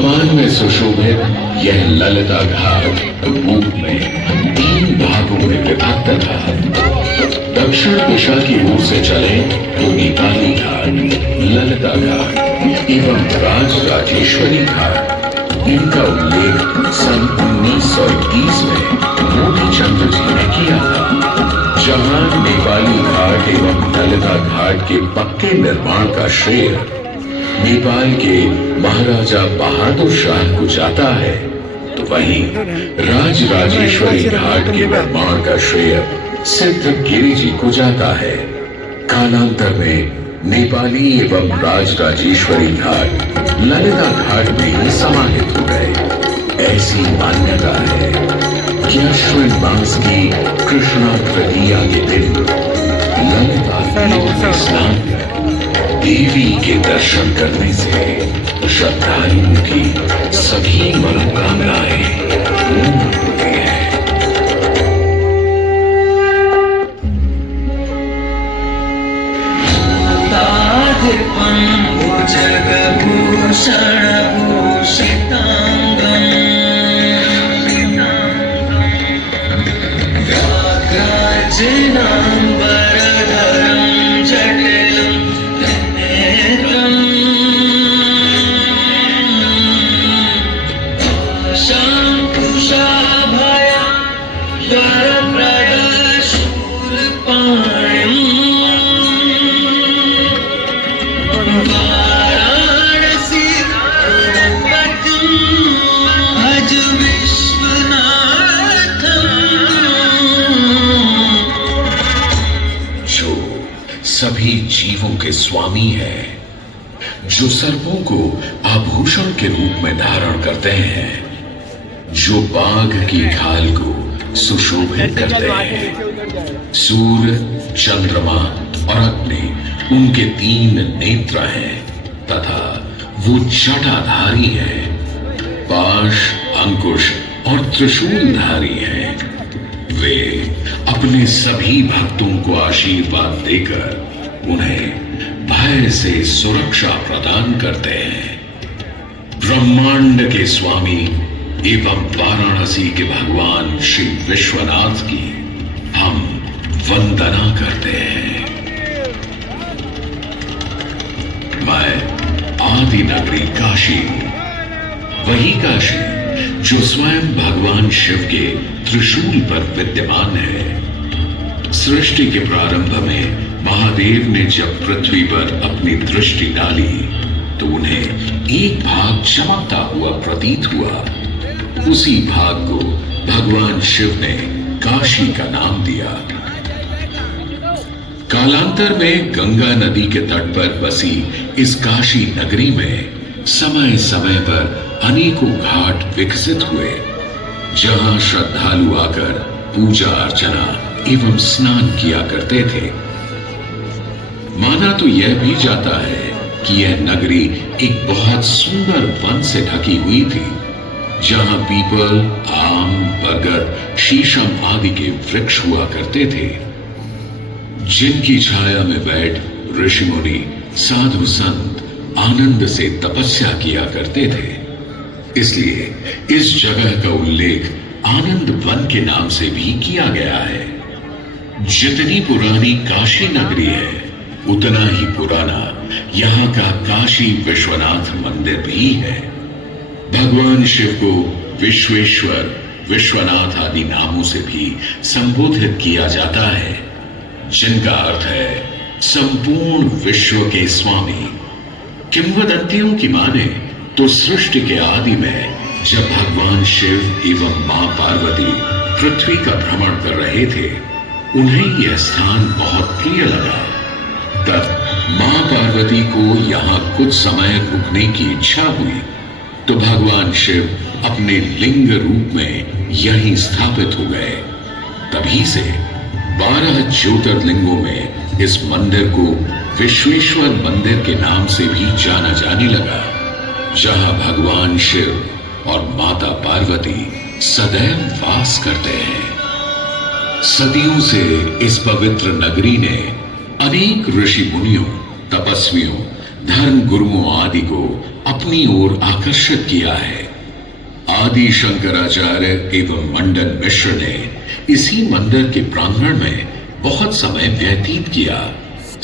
कमान में सुशोभित यह ललिता घाट रूप में 3 भागों में विभक्त था। दक्षिण दिशा की ओर से चले तो नेपाली घाट, ललिता घाट एवं राजराजेश्वरी घाट। इनका उल्लेख सन 1930 में मोती चंद्र जी ने किया था। जहां नेपाली घाट एवं ललिता घाट के पक्के निर्माण का श्रेय नेपाल के महाराजा बहादुर शाह को जाता है, तो वहीं राजराजेश्वरी घाट के निर्माण का श्रेय सिद्धगिरी जी को जाता है। कालांतर में नेपाली एवं राजराजेश्वरी घाट ललिता घाट में ही समाहित हो गए। ऐसी मान्यता है कि अश्विन मास की कृष्णा तृतीया के दिन ललिता में स्नान कर देवी के दर्शन करने से श्रद्धालुओं की सभी मनोकामनाएं पूर्ण होती हैं। जगभूषण भूषितांगं व्याघ्राजिनांबरधरं जटिलं त्रिनेत्रं शांकुशाभयं वरप्रदशूलपाणिं सभी जीवों के स्वामी है, जो सर्पों को आभूषण के रूप में धारण करते हैं, जो बाघ की खाल को सुशोभित करते हैं। सूर्य, चंद्रमा और अग्नि उनके 3 नेत्र हैं तथा वो जटाधारी है, पाश, अंकुश और त्रिशूलधारी है। वे अपने सभी भक्तों को आशीर्वाद देकर उन्हें भय से सुरक्षा प्रदान करते हैं। ब्रह्मांड के स्वामी एवं वाराणसी के भगवान श्री विश्वनाथ की हम वंदना करते हैं। मैं आदि नगरी काशी, वही काशी जो स्वयं भगवान शिव के त्रिशूल पर विद्यमान है। सृष्टि के प्रारंभ में महादेव ने जब पृथ्वी पर अपनी दृष्टि डाली तो उन्हें एक भाग चमकता हुआ प्रतीत हुआ। उसी भाग को भगवान शिव ने काशी का नाम दिया। कालांतर में गंगा नदी के तट पर बसी इस काशी नगरी में समय समय पर अनेकों घाट विकसित हुए, जहां श्रद्धालु आकर पूजा अर्चना एवं स्नान किया करते थे। माना तो यह भी जाता है कि यह नगरी एक बहुत सुंदर वन से ढकी हुई थी, जहां पीपल, आम, बरगद, शीशम आदि के वृक्ष हुआ करते थे, जिनकी छाया में बैठ ऋषि मुनि, साधु संत आनंद से तपस्या किया करते थे। इसलिए इस जगह का उल्लेख आनंद वन के नाम से भी किया गया है। जितनी पुरानी काशी नगरी है, उतना ही पुराना यहाँ का काशी विश्वनाथ मंदिर भी है। भगवान शिव को विश्वेश्वर, विश्वनाथ आदि नामों से भी संबोधित किया जाता है, जिनका अर्थ है संपूर्ण विश्व के स्वामी। किंवदंतियों की माने तो सृष्टि के आदि में जब भगवान शिव एवं मां पार्वती पृथ्वी का भ्रमण कर रहे थे, उन्हें यह स्थान बहुत प्रिय लगा। तब मां पार्वती को यहां कुछ समय रुकने की इच्छा हुई, तो भगवान शिव अपने लिंग रूप में यहीं स्थापित हो गए। तभी से 12 ज्योतिर्लिंगों में इस मंदिर को विश्वेश्वर मंदिर के नाम से भी जाना जाने लगा, जहां भगवान शिव और माता पार्वती सदैव वास करते हैं। सदियों से इस पवित्र नगरी ने अनेक ऋषि मुनियों, तपस्वियों, धर्म गुरुओं आदि को अपनी ओर आकर्षित किया है। आदि शंकराचार्य एवं मंडन मिश्र ने इसी मंदिर के प्रांगण में बहुत समय व्यतीत किया।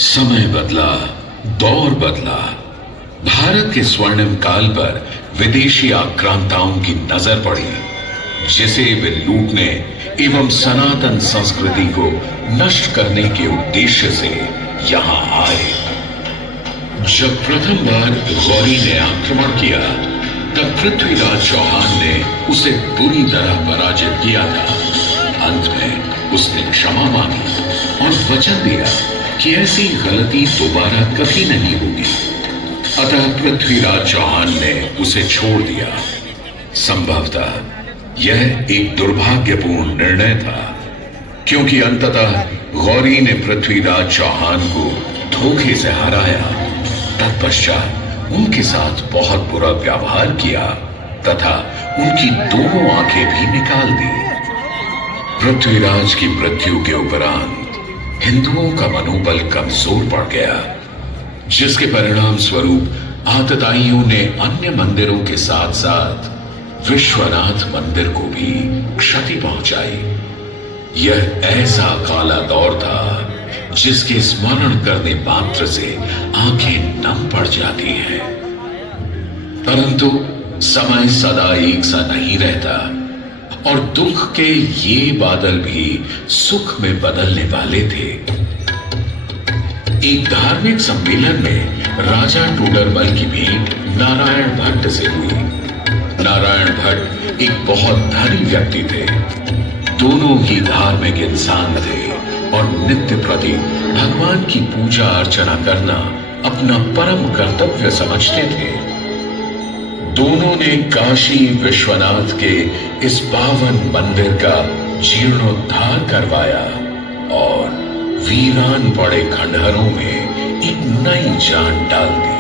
समय बदला, दौर बदला। भारत के स्वर्णिम काल पर विदेशी आक्रांताओं की नजर पड़ी, जिसे वे लूटने एवं सनातन संस्कृति को नष्ट करने के उद्देश्य से यहां आए। जब प्रथम बार गौरी ने आक्रमण किया, तब पृथ्वीराज चौहान ने उसे बुरी तरह पराजित किया था। अंत में उसने क्षमा मांगी और वचन दिया कि ऐसी गलती दोबारा कभी नहीं होगी। अतः पृथ्वीराज चौहान ने उसे छोड़ दिया। संभवतः यह एक दुर्भाग्यपूर्ण निर्णय था, क्योंकि अंततः गौरी ने पृथ्वीराज चौहान को धोखे से हराया। तत्पश्चात उनके साथ बहुत बुरा व्यवहार किया तथा उनकी दोनों आंखें भी निकाल दी। पृथ्वीराज की मृत्यु के उपरांत हिंदुओं का मनोबल कमजोर पड़ गया, जिसके परिणाम स्वरूप आतताइयों ने अन्य मंदिरों के साथ साथ विश्वनाथ मंदिर को भी क्षति पहुंचाई। यह ऐसा काला दौर था जिसके स्मरण करने मात्र से आंखें नम पड़ जाती हैं। परंतु समय सदा एक सा नहीं रहता और दुख के ये बादल भी सुख में बदलने वाले थे। एक धार्मिक सम्मेलन में राजा टोडरमल की भेंट नारायण भट्ट से हुई। नारायण भट्ट एक बहुत धनी व्यक्ति थे। दोनों ही धार्मिक इंसान थे और नित्य प्रति भगवान की पूजा अर्चना करना अपना परम कर्तव्य समझते थे। दोनों ने काशी विश्वनाथ के इस पावन मंदिर का जीर्णोद्धार करवाया और वीरान पड़े खंडहरों में एक नई जान डाल दी।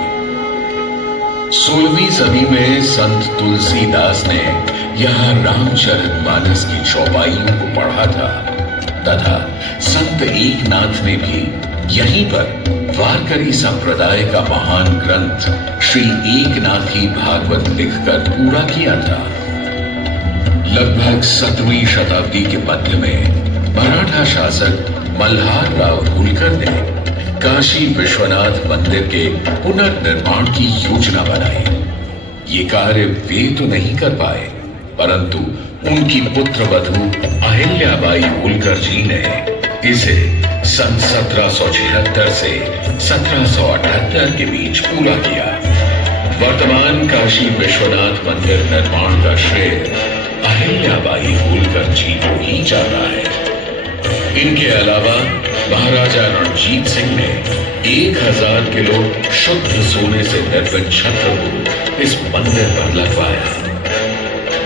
16वीं सदी में संत तुलसीदास ने यहाँ रामचरितमानस की चौपाइयों को पढ़ा था तथा संत एकनाथ ने भी यहीं पर वारकरी संप्रदाय का महान ग्रंथ श्री एकनाथी भागवत लिखकर पूरा किया था। लगभग 7वीं शताब्दी के मध्य में मराठा शासक मल्हार राव होलकर ने काशी विश्वनाथ मंदिर के पुनर्निर्माण की योजना बनाई। ये कार्य वे तो नहीं कर पाए, परंतु उनकी पुत्रवधू अहिल्याबाई होलकर जी ने इसे सन 1776 से 1778 के बीच पूरा किया। वर्तमान काशी विश्वनाथ मंदिर निर्माण का श्रेय अहिल्याबाई होलकर जी को ही जाता है। इनके अलावा महाराजा रणजीत सिंह ने 1000 किलो शुद्ध सोने से निर्मित छत्र को इस मंदिर पर लगवाया।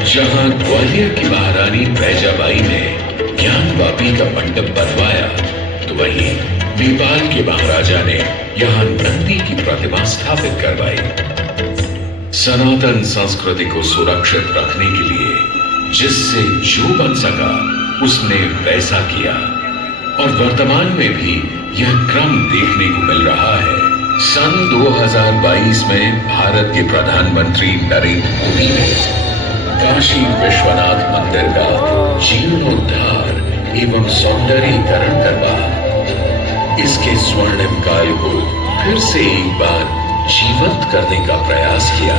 जहां ग्वालियर की महारानी बैजाबाई ने ज्ञानवापी का मंडप बनवाया, तो वहीं नेपाल के महाराजा ने यहां नंदी की प्रतिमा स्थापित करवाई। सनातन संस्कृति को सुरक्षित रखने के लिए जिससे जो बन सका उसने वैसा किया और वर्तमान में भी यह क्रम देखने को मिल रहा है। सन 2022 में भारत के प्रधानमंत्री नरेंद्र मोदी ने काशी विश्वनाथ मंदिर का जीर्णोद्धार एवं सौंदर्यीकरण करवा इसके स्वर्णिम काल को फिर से एक बार जीवंत करने का प्रयास किया।